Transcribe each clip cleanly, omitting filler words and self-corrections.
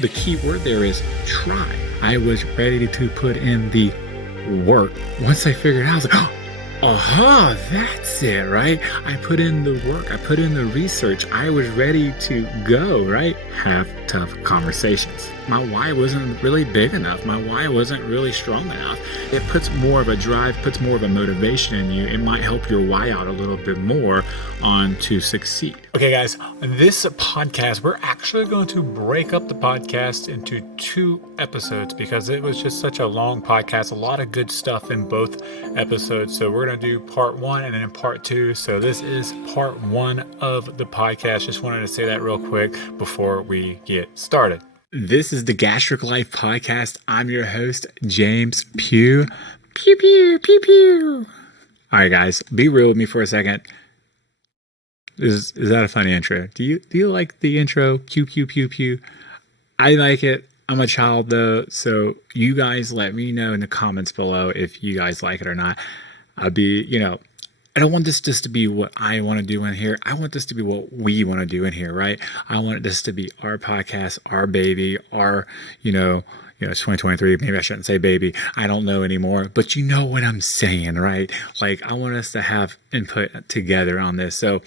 The key word there is try. I was ready to put in the work. Once I figured it out, I was like, oh, aha, that's it, right? I put in the work. I put in the research. I was ready to go, right? Have tough conversations. My why wasn't really big enough. My why wasn't really strong enough. It puts more of a drive, puts more of a motivation in you. It might help your why out a little bit more on to succeed. Okay, guys, this podcast, we're actually going to break up the podcast into 2 episodes because it was just such a long podcast, a lot of good stuff in both episodes. So we're going to do part 1 and then part 2. So this is part 1 of the podcast. Just wanted to say that real quick before we get started. This is the Gastric Life Podcast. I'm your host, James Pugh. Pew, pew, pew, pew. All right, guys, be real with me for a second. Is that a funny intro? Do you like the intro? Pew, pew, pew, pew. I like it. I'm a child, though, so you guys let me know in the comments below if you guys like it or not. I'll be, I don't want this just to be what I want to do in here. I want this to be what we want to do in here, right? I want this to be our podcast, our baby, our, it's 2023. Maybe I shouldn't say baby. I don't know anymore, but you know what I'm saying, right? Like, I want us to have input together on this. So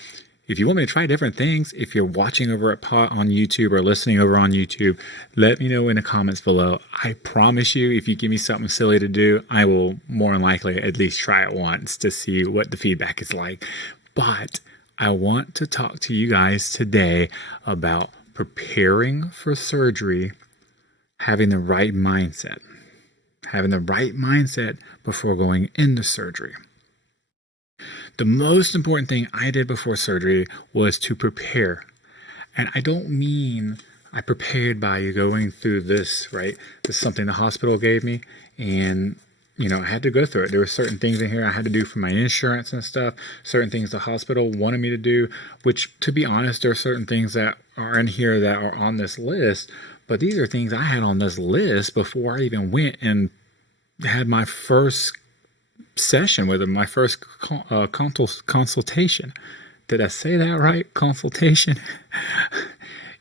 if you want me to try different things, if you're watching over at on YouTube or listening over on YouTube, let me know in the comments below. I promise you, if you give me something silly to do, I will more than likely at least try it once to see what the feedback is like. But I want to talk to you guys today about preparing for surgery, having the right mindset before going into surgery. The most important thing I did before surgery was to prepare. And I don't mean I prepared by going through this, right? This is something the hospital gave me. And, I had to go through it. There were certain things in here I had to do for my insurance and stuff. Certain things the hospital wanted me to do, which, to be honest, there are certain things that are in here that are on this list. But these are things I had on this list before I even went and had my first session with him, my first consultation. Did I say that right? Consultation?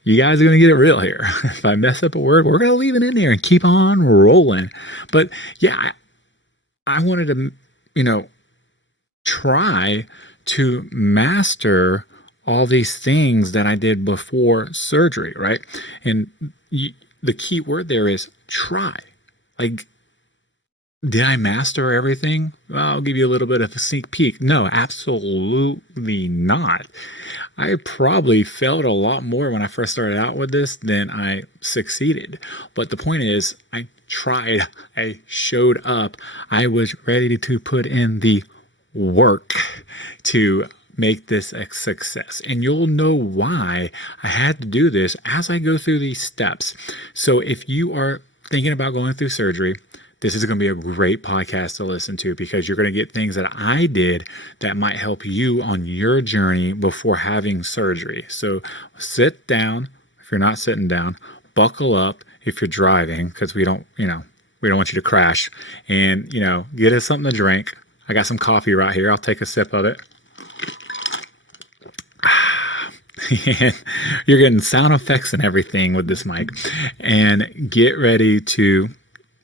You guys are going to get it real here. If I mess up a word, we're going to leave it in there and keep on rolling. But yeah, I wanted to, try to master all these things that I did before surgery, right? And the key word there is try. Like, did I master everything? Well, I'll give you a little bit of a sneak peek. No, absolutely not. I probably failed a lot more when I first started out with this than I succeeded. But the point is, I tried. I showed up. I was ready to put in the work to make this a success. And you'll know why I had to do this as I go through these steps. So if you are thinking about going through surgery, this is going to be a great podcast to listen to because you're going to get things that I did that might help you on your journey before having surgery. So sit down if you're not sitting down, buckle up if you're driving because we don't want you to crash, and, get us something to drink. I got some coffee right here. I'll take a sip of it. And you're getting sound effects and everything with this mic, and get ready to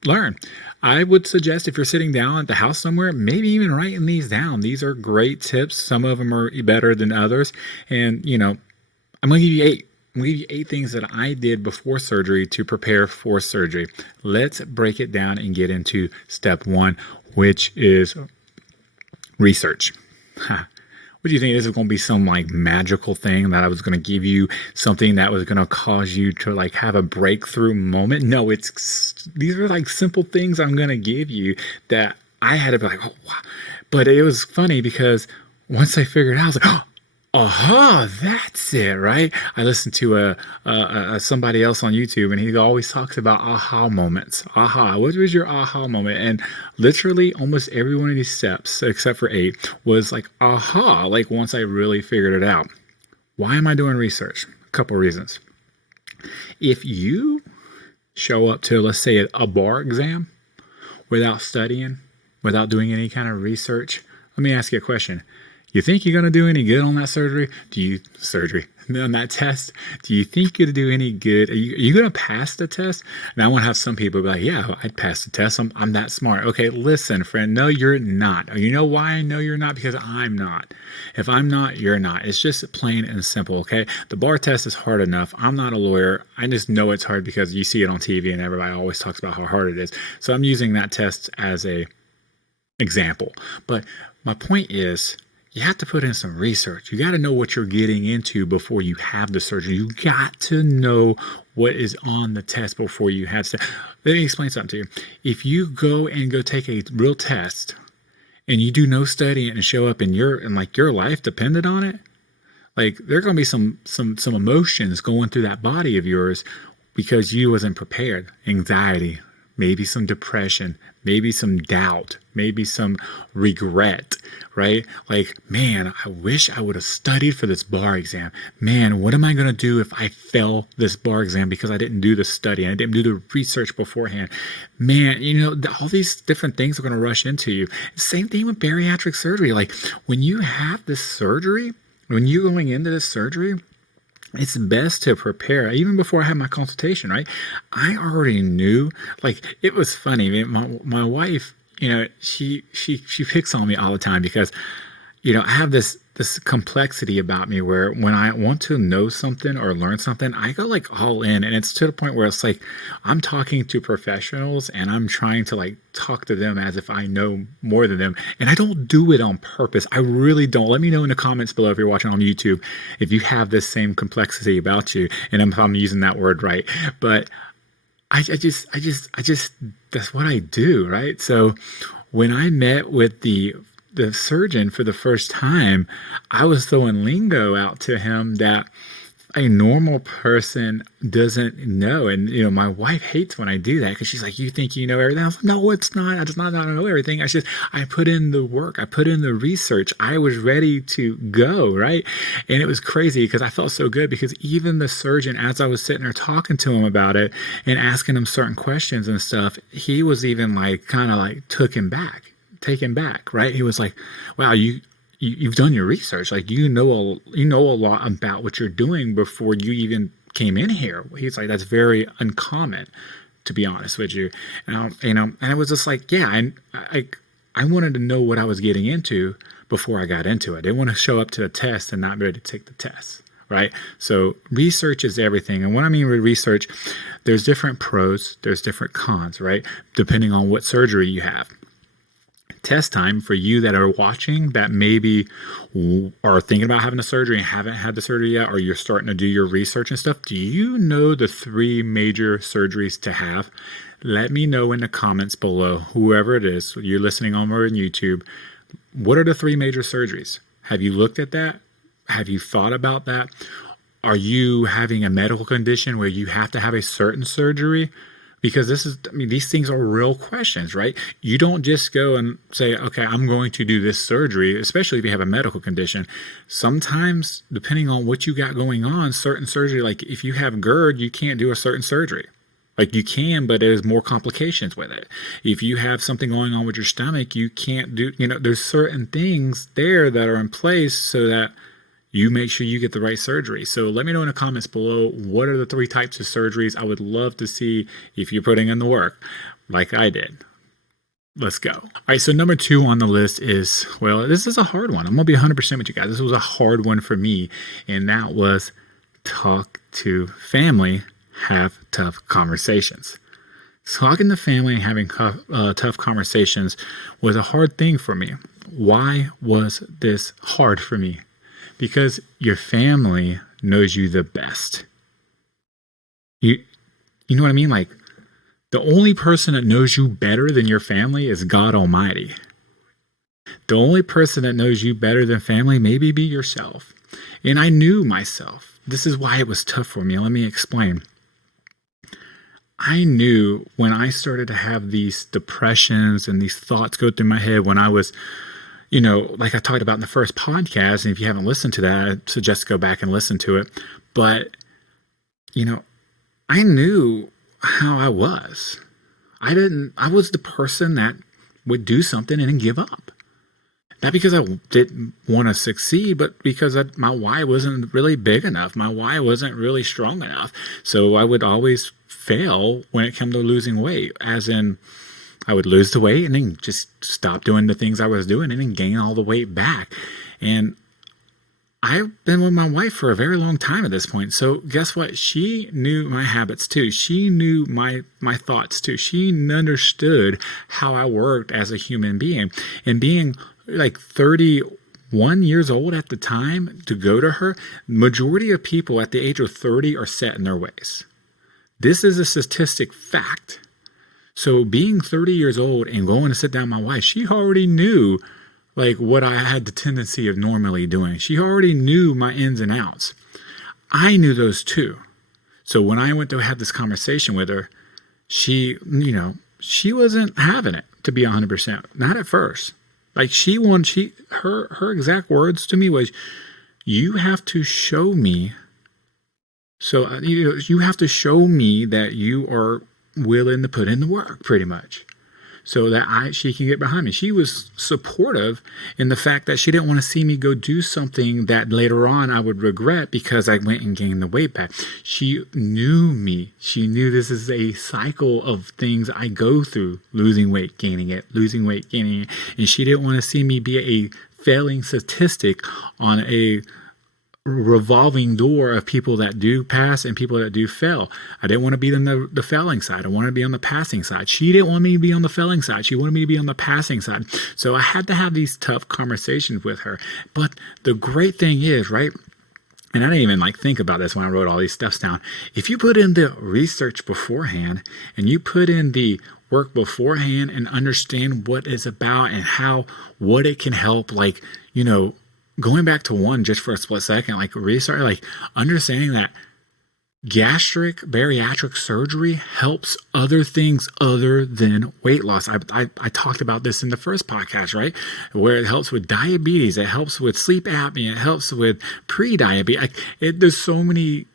learn. I would suggest if you're sitting down at the house somewhere, maybe even writing these down. These are great tips. Some of them are better than others. And, I'm going to give you 8. I'm going to give you 8 things that I did before surgery to prepare for surgery. Let's break it down and get into step 1, which is research. What do you think? This is going to be some magical thing that I was going to give you something that was going to cause you to have a breakthrough moment? No, these are simple things I'm going to give you that I had to be oh, wow. But it was funny because once I figured it out, I was oh, aha, that's it, right? I listened to somebody else on YouTube, and he always talks about aha moments. Aha, what was your aha moment? And literally almost every one of these steps, except for 8, was aha, once I really figured it out. Why am I doing research? A couple reasons. If you show up to, let's say, a bar exam without studying, without doing any kind of research, let me ask you a question. You think you're going to do any good on that surgery, on that test? Do you think you'll do any good? Are you going to pass the test? And I want to have some people be like, yeah, I'd pass the test. I'm that smart. Okay, listen, friend. No, you're not. You know why I know you're not? Because I'm not. If I'm not, you're not. It's just plain and simple, okay? The bar test is hard enough. I'm not a lawyer. I just know it's hard because you see it on TV and everybody always talks about how hard it is. So I'm using that test as a example. But my point is, you have to put in some research. You got to know what you're getting into before you have the surgery. You got to know what is on the test before you have to. Let me explain something to you. If you go take a real test and you do no studying and show up and like your life depended on it, like there are going to be some emotions going through that body of yours because you wasn't prepared. Anxiety, maybe some depression, maybe some doubt, maybe some regret, right? Like, man, I wish I would have studied for this bar exam. Man, what am I going to do if I fail this bar exam because I didn't do the study and I didn't do the research beforehand? Man, all these different things are going to rush into you. Same thing with bariatric surgery. Like when you have this surgery, when you're going into this surgery, it's best to prepare. Even before I had my consultation, right? I already knew. Like it was funny. My wife, she picks on me all the time because, I have this complexity about me where when I want to know something or learn something, I go like all in, and it's to the point where it's like I'm talking to professionals and I'm trying to like talk to them as if I know more than them, and I don't do it on purpose. I really don't. Let me know in the comments below if you're watching on YouTube if you have this same complexity about you, and if I'm using that word right. But I just that's what I do, right? So when I met with the surgeon for the first time, I was throwing lingo out to him that a normal person doesn't know. And, my wife hates when I do that because she's like, you think you know everything? I was like, no, it's not. I just not know everything. I put in the work. I put in the research. I was ready to go, right? And it was crazy because I felt so good because even the surgeon, as I was sitting there talking to him about it and asking him certain questions and stuff, he was even like kind of like taken back, right? He was like, wow, you've done your research. Like, you know a lot about what you're doing before you even came in here. He's like, that's very uncommon, to be honest with you. And it was just like, yeah, I wanted to know what I was getting into before I got into it. I didn't want to show up to the test and not be ready to take the test, right? So research is everything. And what I mean with research, there's different pros, there's different cons, right? Depending on what surgery you have. Test time for you that are watching that maybe are thinking about having a surgery and haven't had the surgery yet, or you're starting to do your research and stuff. Do you know the 3 major surgeries to have? Let me know in the comments below, whoever it is, you're listening on YouTube. What are the 3 major surgeries? Have you looked at that? Have you thought about that? Are you having a medical condition where you have to have a certain surgery? Because these things are real questions, right? You don't just go and say, okay, I'm going to do this surgery, especially if you have a medical condition. Sometimes, depending on what you got going on, certain surgery, like if you have GERD, you can't do a certain surgery. Like you can, but there's more complications with it. If you have something going on with your stomach, you can't do, there's certain things there that are in place so that you make sure you get the right surgery. So let me know in the comments below, what are the 3 types of surgeries? I would love to see if you're putting in the work like I did. Let's go. All right, so number 2 on the list is, well, this is a hard one. I'm going to be 100% with you guys. This was a hard one for me, and that was talk to family, have tough conversations. Talking to family and having tough conversations was a hard thing for me. Why was this hard for me? Because your family knows you the best. You know what I mean? Like, the only person that knows you better than your family is God Almighty. The only person that knows you better than family maybe be yourself. And I knew myself. This is why it was tough for me. Let me explain. I knew when I started to have these depressions and these thoughts go through my head when I was, like I talked about in the first podcast, and if you haven't listened to that, I suggest go back and listen to it. But, I knew how I was. I was the person that would do something and then give up. Not because I didn't want to succeed, but because my why wasn't really big enough. My why wasn't really strong enough. So I would always fail when it came to losing weight, as in I would lose the weight and then just stop doing the things I was doing and then gain all the weight back. And I've been with my wife for a very long time at this point. So guess what? She knew my habits too. She knew my thoughts too. She understood how I worked as a human being. And being like 31 years old at the time, to go to her, majority of people at the age of 30 are set in their ways. This is a statistic fact. So being 30 years old and going to sit down with my wife, she already knew like what I had the tendency of normally doing. She already knew my ins and outs. I knew those too. So when I went to have this conversation with her, she wasn't having it, to be 100%. Not at first. Like her exact words to me was, you have to show me. So you have to show me that you are willing to put in the work, pretty much, so that she can get behind me. She was supportive in the fact that she didn't want to see me go do something that later on I would regret because I went and gained the weight back. She knew me. She knew this is a cycle of things I go through, losing weight, gaining it, losing weight, gaining it. And she didn't want to see me be a failing statistic on a revolving door of people that do pass and people that do fail. I didn't want to be on the failing side. I wanted to be on the passing side. She didn't want me to be on the failing side. She wanted me to be on the passing side. So I had to have these tough conversations with her. But the great thing is, right, and I didn't even like think about this when I wrote all these steps down. If you put in the research beforehand and you put in the work beforehand and understand what it's about and what it can help, like, going back to one just for a split second, like restart, like understanding that gastric bariatric surgery helps other things other than weight loss. I talked about this in the first podcast, right? Where it helps with diabetes, it helps with sleep apnea, it helps with pre-diabetes. There's so many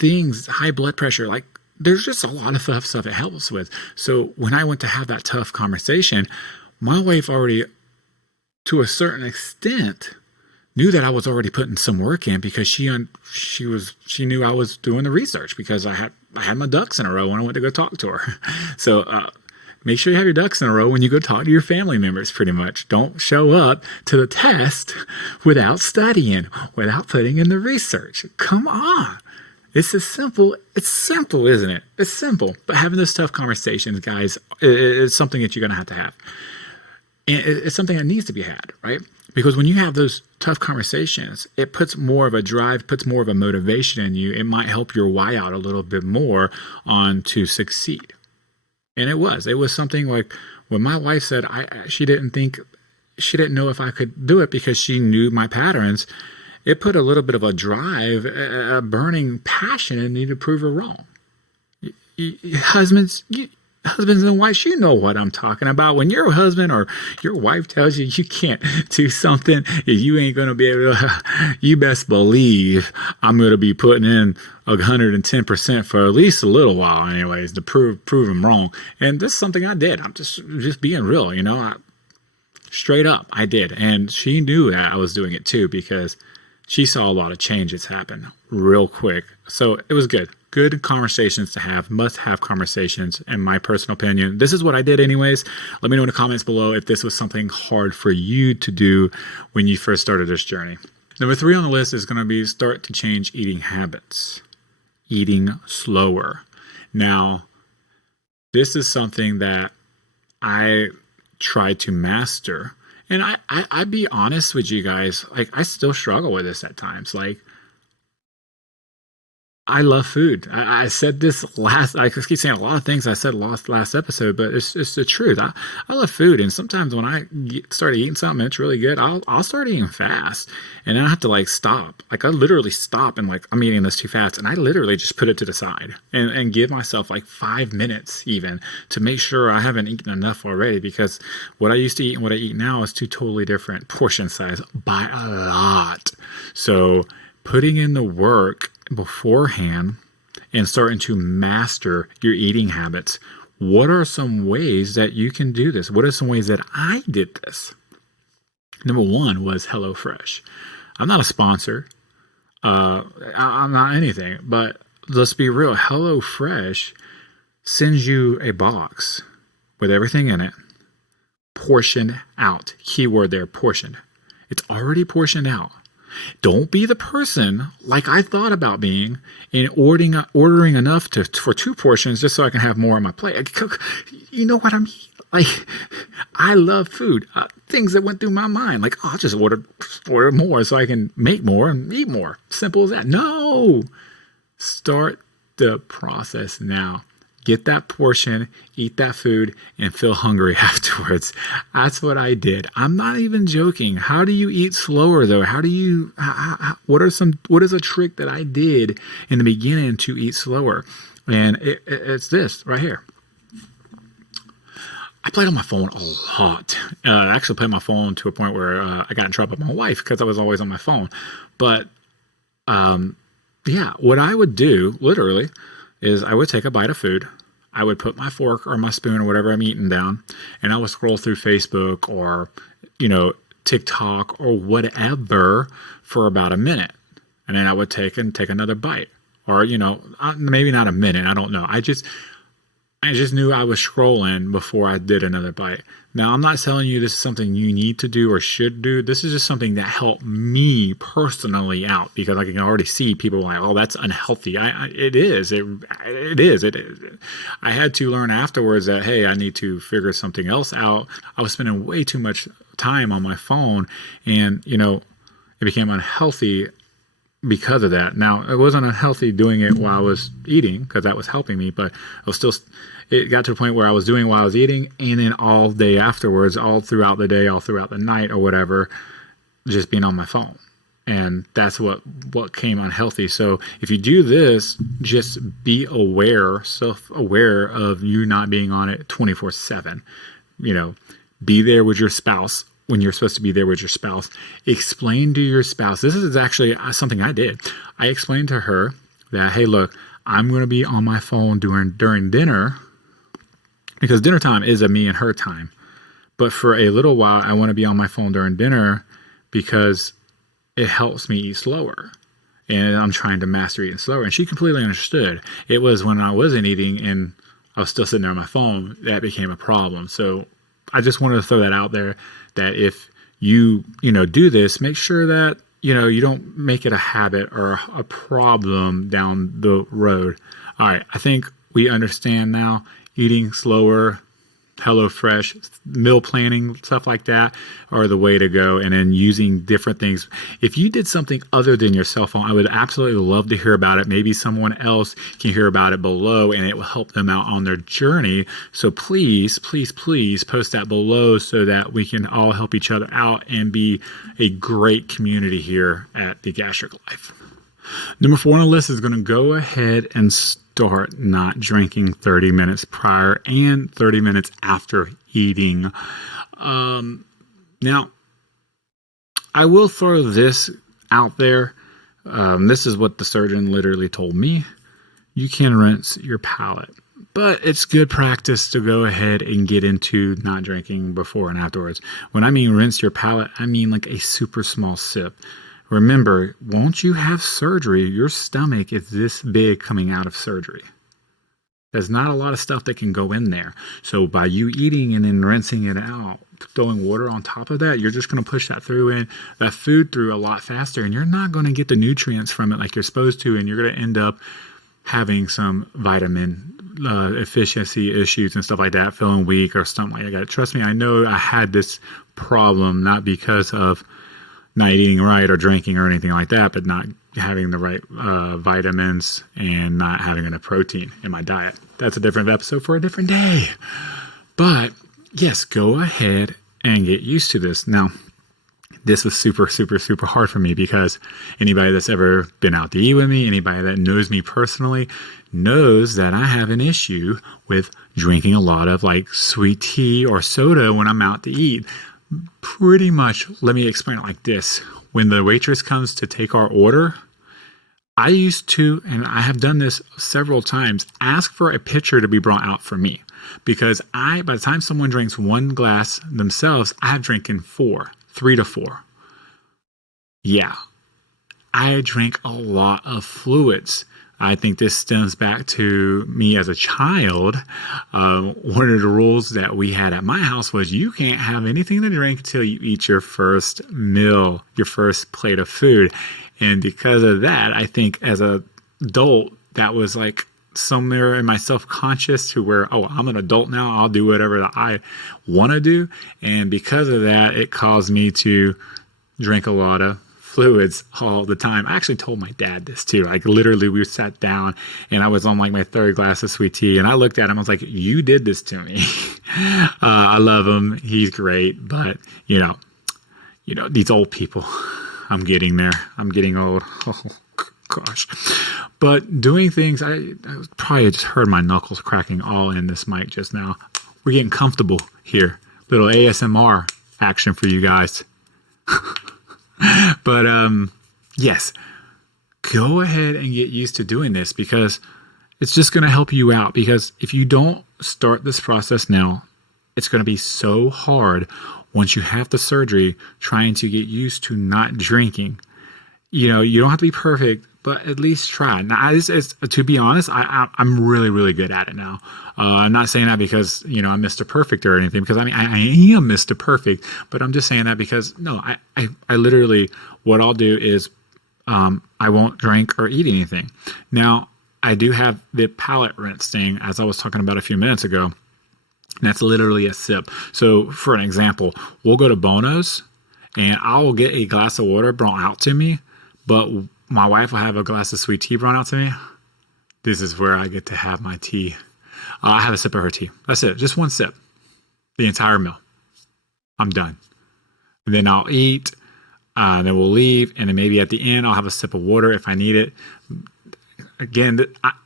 things, high blood pressure, like there's just a lot of tough stuff it helps with. So when I went to have that tough conversation, my wife already, to a certain extent, knew that I was already putting some work in because she knew I was doing the research because I had my ducks in a row when I went to go talk to her. So make sure you have your ducks in a row when you go talk to your family members, pretty much. Don't show up to the test without studying, without putting in the research. Come on. It's simple, isn't it? It's simple. But having those tough conversations, guys, is something that you're going to have. And it's something that needs to be had, right? Because when you have those tough conversations, it puts more of a drive, puts more of a motivation in you. It might help your why out a little bit more on to succeed. And it was something like when my wife said she didn't know if I could do it because she knew my patterns. It put a little bit of a drive, a burning passion in me to prove her wrong. Husbands and wives, you know what I'm talking about. When your husband or your wife tells you you can't do something, you ain't going to be able to, you best believe I'm going to be putting in 110% for at least a little while anyways to prove them wrong. And this is something I did. I'm just being real, straight up, I did. And she knew that I was doing it too because she saw a lot of changes happen real quick. So it was good. Good conversations to have, must have conversations, in my personal opinion. This is what I did anyways. Let me know in the comments below if this was something hard for you to do when you first started this journey. Number 3 on the list is going to be start to change eating habits. Eating slower. Now, this is something that I tried to master. And I'd be honest with you guys, like I still struggle with this at times. Like, I love food. I said this I keep saying a lot of things I said last episode, but it's the truth. I love food. And sometimes when I start eating something and it's really good, I'll start eating fast. And then I have to like stop. Like I literally stop and like, I'm eating this too fast. And I literally just put it to the side and give myself like 5 minutes even to make sure I haven't eaten enough already, because what I used to eat and what I eat now is two totally different portion size by a lot. So putting in the work beforehand and starting to master your eating habits. What are some ways that you can do this? What are some ways that I did this? Number one was HelloFresh. I'm not a sponsor. I'm not anything, but let's be real. HelloFresh sends you a box with everything in it, portioned out. Keyword there, portioned. It's already portioned out. Don't be the person like I thought about being in ordering enough for 2 portions just so I can have more on my plate. You know what I mean? Like, I love food. Things that went through my mind, like, oh, I'll just order more so I can make more and eat more. Simple as that. No, start the process now. Get that portion, eat that food, and feel hungry afterwards. That's what I did. I'm not even joking. How do you eat slower though? What is a trick that I did in the beginning to eat slower? And it's this right here. I played on my phone a lot. I actually played my phone to a point where I got in trouble with my wife because I was always on my phone. But yeah, what I would do literally is I would take a bite of food, I would put my fork or my spoon or whatever I'm eating down, and I would scroll through Facebook or, TikTok or whatever for about a minute. And then I would take another bite. Or, maybe not a minute, I don't know. I just knew I was scrolling before I did another bite. Now, I'm not telling you this is something you need to do or should do. This is just something that helped me personally out because I can already see people like, oh, that's unhealthy. It is. I had to learn afterwards that, hey, I need to figure something else out. I was spending way too much time on my phone and, it became unhealthy because of that. Now, it wasn't unhealthy doing it while I was eating because that was helping me, but it got to a point where I was doing while I was eating and then all day afterwards, all throughout the day, all throughout the night or whatever, just being on my phone. And that's what came unhealthy. So if you do this, just be self-aware of you not being on it 24/7. Be there with your spouse when you're supposed to be there with your spouse. Explain to your spouse. This is actually something I did. I explained to her that, hey, look, I'm going to be on my phone during dinner because dinner time is a me and her time. But for a little while, I want to be on my phone during dinner because it helps me eat slower. And I'm trying to master eating slower. And she completely understood. It was when I wasn't eating and I was still sitting there on my phone that became a problem. So I just wanted to throw that out there that if you do this, make sure that, you don't make it a habit or a problem down the road. All right. I think we understand now eating slower, HelloFresh, meal planning, stuff like that are the way to go. And then using different things. If you did something other than your cell phone, I would absolutely love to hear about it. Maybe someone else can hear about it below and it will help them out on their journey. So please, please, please post that below so that we can all help each other out and be a great community here at the Gastric Life. Number 4 on the list is going to go ahead and start not drinking 30 minutes prior and 30 minutes after eating. Now, I will throw this out there. This is what the surgeon literally told me. You can rinse your palate, but it's good practice to go ahead and get into not drinking before and afterwards. When I mean rinse your palate, I mean like a super small sip. Remember, once you have surgery, your stomach is this big coming out of surgery. There's not a lot of stuff that can go in there. So by you eating and then rinsing it out, throwing water on top of that, you're just going to push that food through a lot faster, and you're not going to get the nutrients from it like you're supposed to, and you're going to end up having some vitamin efficiency issues and stuff like that, feeling weak or something like that. Trust me, I know I had this problem not because of not eating right or drinking or anything like that, but not having the right vitamins and not having enough protein in my diet. That's a different episode for a different day. But yes, go ahead and get used to this. Now, this was super, super, super hard for me because anybody that's ever been out to eat with me, anybody that knows me personally, knows that I have an issue with drinking a lot of like sweet tea or soda when I'm out to eat. Pretty much, let me explain it like this. When the waitress comes to take our order, I used to, and I have done this several times, ask for a pitcher to be brought out for me. Because by the time someone drinks one glass themselves, I have drinking 4. 3 to 4. Yeah, I drink a lot of fluids. I think this stems back to me as a child. One of the rules that we had at my house was you can't have anything to drink until you eat your first meal, your first plate of food. And because of that, I think as an adult, that was like somewhere in my self-conscious to where, oh, I'm an adult now. I'll do whatever that I want to do. And because of that, it caused me to drink a lot of fluids all the time. I actually told my dad this too. Like literally we sat down and I was on like my 3rd glass of sweet tea and I looked at him. I was like, you did this to me. I love him. He's great. But you know, these old people, I'm getting there. I'm getting old. Oh gosh. But doing things, I probably just heard my knuckles cracking all in this mic just now. We're getting comfortable here. Little ASMR action for you guys. But yes, go ahead and get used to doing this because it's just going to help you out. Because if you don't start this process now, it's going to be so hard once you have the surgery trying to get used to not drinking. You know, you don't have to be perfect, but at least try. Now, to be honest, I'm really, really good at it now. I'm not saying that because, I'm Mr. Perfect or anything, because I am Mr. Perfect, but I'm just saying that because, no, I literally, what I'll do is I won't drink or eat anything. Now, I do have the palate rinse thing, as I was talking about a few minutes ago, and that's literally a sip. So, for an example, we'll go to Bono's, and I'll get a glass of water brought out to me, but my wife will have a glass of sweet tea brought out to me. This is where I get to have my tea. I have a sip of her tea. That's it. Just one sip. The entire meal. I'm done. And then I'll eat. Then we'll leave. And then maybe at the end, I'll have a sip of water if I need it. Again,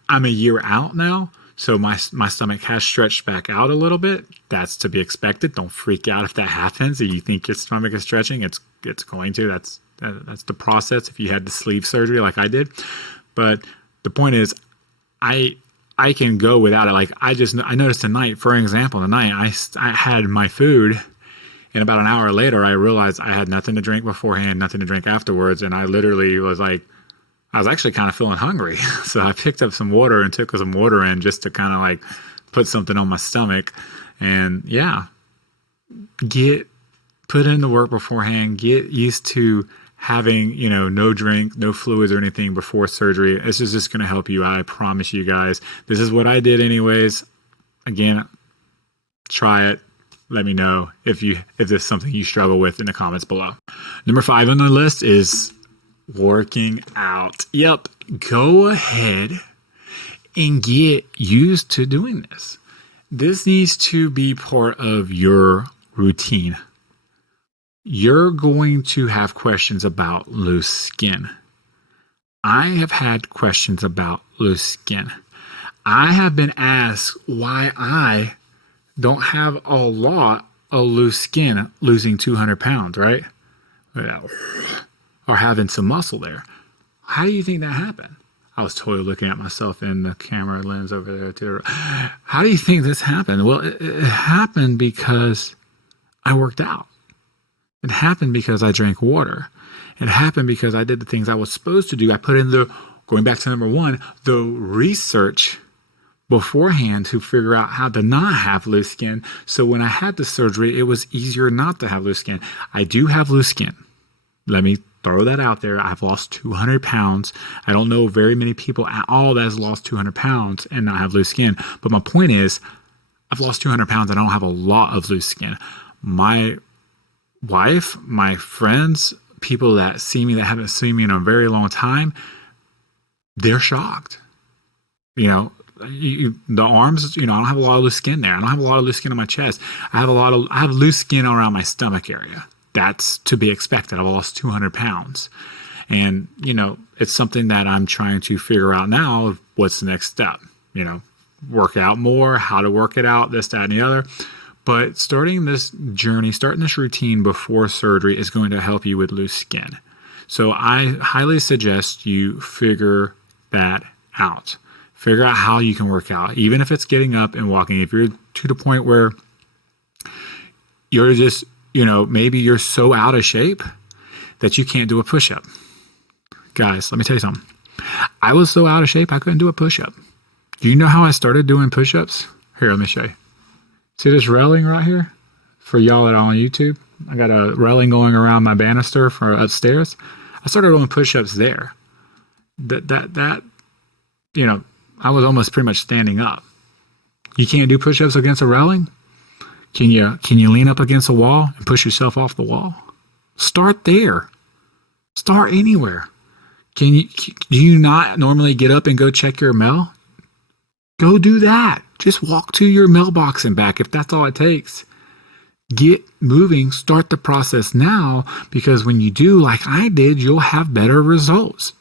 I'm a year out now. So my stomach has stretched back out a little bit. That's to be expected. Don't freak out if that happens. If you think your stomach is stretching, it's going to. That's the process if you had the sleeve surgery like I did. But the point is, I can go without it. Like I noticed tonight, for example, I had my food, and about an hour later, I realized I had nothing to drink beforehand, nothing to drink afterwards, and I literally was like, I was actually kind of feeling hungry. So I picked up some water and took some water in just to kind of like put something on my stomach. And yeah, put in the work beforehand, get used to having, no drink, no fluids or anything before surgery. This is just going to help you. I promise you guys. This is what I did anyways. Again, try it. Let me know if this is something you struggle with in the comments below. Number 5 on the list is working out. Yep. Go ahead and get used to doing this. This needs to be part of your routine. You're going to have questions about loose skin. I have had questions about loose skin. I have been asked why I don't have a lot of loose skin losing 200 pounds, right? Or having some muscle there. How do you think that happened? I was totally looking at myself in the camera lens over there too. How do you think this happened? Well, it happened because I worked out. It happened because I drank water. It happened because I did the things I was supposed to do. I put in going back to number 1, the research beforehand to figure out how to not have loose skin. So when I had the surgery, it was easier not to have loose skin. I do have loose skin. Let me throw that out there. I've lost 200 pounds. I don't know very many people at all that has lost 200 pounds and not have loose skin. But my point is, I've lost 200 pounds. I don't have a lot of loose skin. My wife, my friends, people that see me that haven't seen me in a very long time, they're shocked. The arms, I don't have a lot of loose skin there. I don't have a lot of loose skin on my chest. I have loose skin around my stomach area. That's to be expected. I've lost 200 pounds. And, it's something that I'm trying to figure out now. What's the next step? Work out more, how to work it out, this, that, and the other. But starting this journey, starting this routine before surgery is going to help you with loose skin. So I highly suggest you figure that out. Figure out how you can work out, even if it's getting up and walking. If you're to the point where you're just, maybe you're so out of shape that you can't do a push-up. Guys, let me tell you something. I was so out of shape, I couldn't do a push-up. Do you know how I started doing push-ups? Here, let me show you. See this railing right here? For y'all that are on YouTube, I got a railing going around my banister for upstairs. I started doing push-ups there. I was almost pretty much standing up. You can't do push-ups against a railing? Can you lean up against a wall and push yourself off the wall? Start there. Start anywhere. Do you not normally get up and go check your mail? Go do that. Just walk to your mailbox and back if that's all it takes. Get moving. Start the process now, because when you do like I did, you'll have better results.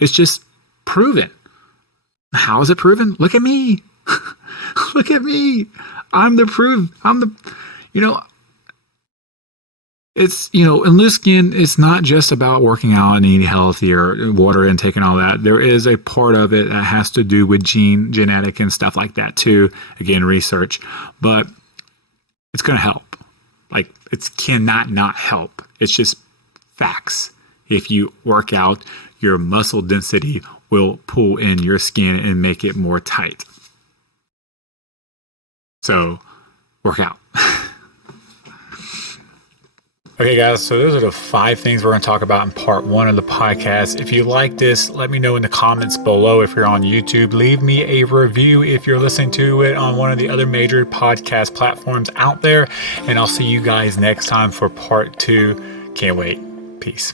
It's just proven. How is it proven? Look at me. Look at me. I'm the proof. It's, in loose skin, it's not just about working out and eating healthy or water intake and all that. There is a part of it that has to do with genetic and stuff like that too. Again, research, but it's going to help. Like, it cannot not help. It's just facts. If you work out, your muscle density will pull in your skin and make it more tight. So, work out. Okay, guys, so those are the 5 things we're going to talk about in part 1 of the podcast. If you like this, let me know in the comments below. If you're on YouTube, leave me a review if you're listening to it on one of the other major podcast platforms out there. And I'll see you guys next time for part 2. Can't wait. Peace.